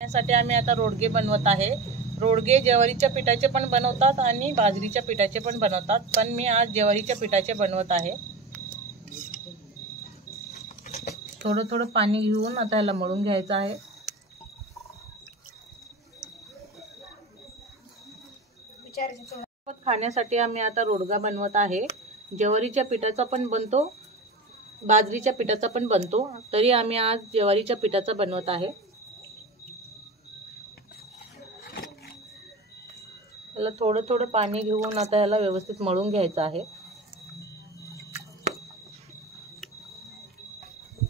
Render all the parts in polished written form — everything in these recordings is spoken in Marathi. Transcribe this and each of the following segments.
त्यासाठी आम्ही आता रोडगे बनवत आहे। रोडगे ज्वारीच्या पिठाचे पण बनवतात आणि बाजरीच्या पिठाचे पण बनवतात, पण मी आज ज्वारीच्या पिठाचे बनवत आहे। थोडं थोडं पाणी घेऊन आता याला मळून घ्यायचं आहे। खाण्यासाठी आम्ही आता रोडगा बनवत आहे। ज्वारीच्या पिठाचा पण बनतो, बाजरीच्या पिठाचा पण बनतो, तरी आम्ही आज ज्वारीच्या पिठाचा बनवत आहे। याला थोडं थोडं पाणी घेऊन आता याला व्यवस्थित मळून घ्यायचं आहे।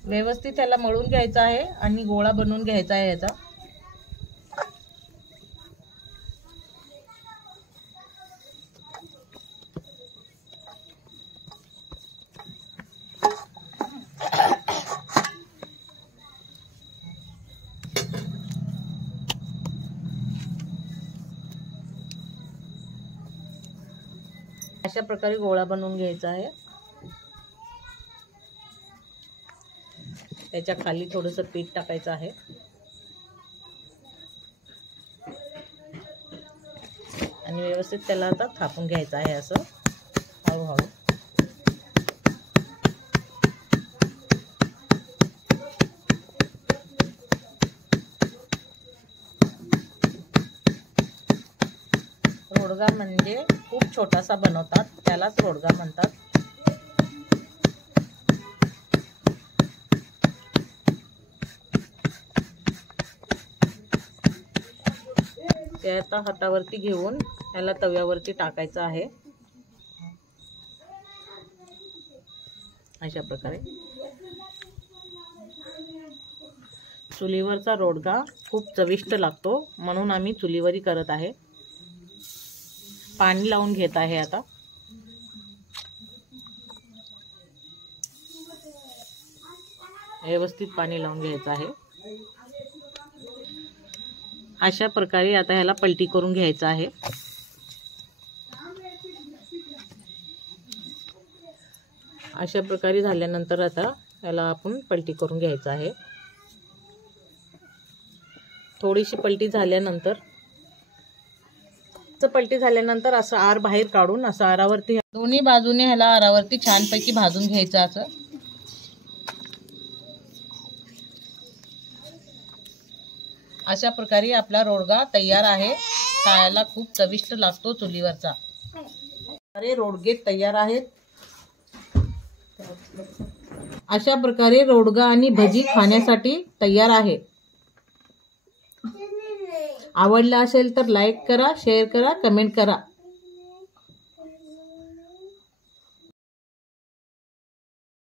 व्यवस्थित याला मळून घ्यायचं आहे आणि गोळा बनवून घ्यायचा आहे याचा। अशा प्रकारे गोळा बनवून घ्यायचा आहे। त्याच्या खाली थोडंसं पीठ टाकायचं आहे आणि व्यवस्थित त्याला आता थापून घ्यायचं आहे असं हळूहळू। रोडगा म्हणजे खूप छोटासा बनवतात, त्यालाच रोडगा म्हणतात। ते आता हातावरती घेऊन याला तव्यावरती टाकायचं आहे अशा प्रकारे। चुलीवरचा रोडगा खूप चविष्ट लागतो, म्हणून आम्ही चुलीवरी करत आहे। पाणी लावून घेत आहे आता। व्यवस्थित पाणी लावून घ्यायचं आहे। अशा प्रकारे आता ह्याला पलटी करून घ्यायचं आहे। अशा प्रकारे झाल्यानंतर आता याला आपण पलटी करून घ्यायचं आहे। थोडीशी पलटी झाल्यानंतर असं आर बाहेर काढून असं आरावरती दोन्ही बाजूने ह्याला आरावरती छानपैकी भाजून घ्यायचं असं। अशा प्रकारे आपला रोडगा तयार आहे। खायला खूप चविष्ट लागतो चुलीवरचा। अरे रोडगे तयार आहेत। अशा प्रकारे रोडगा आणि भजी खाण्यासाठी तयार आहे। आवडला असेल तर लाईक करा, शेअर करा, कमेंट करा।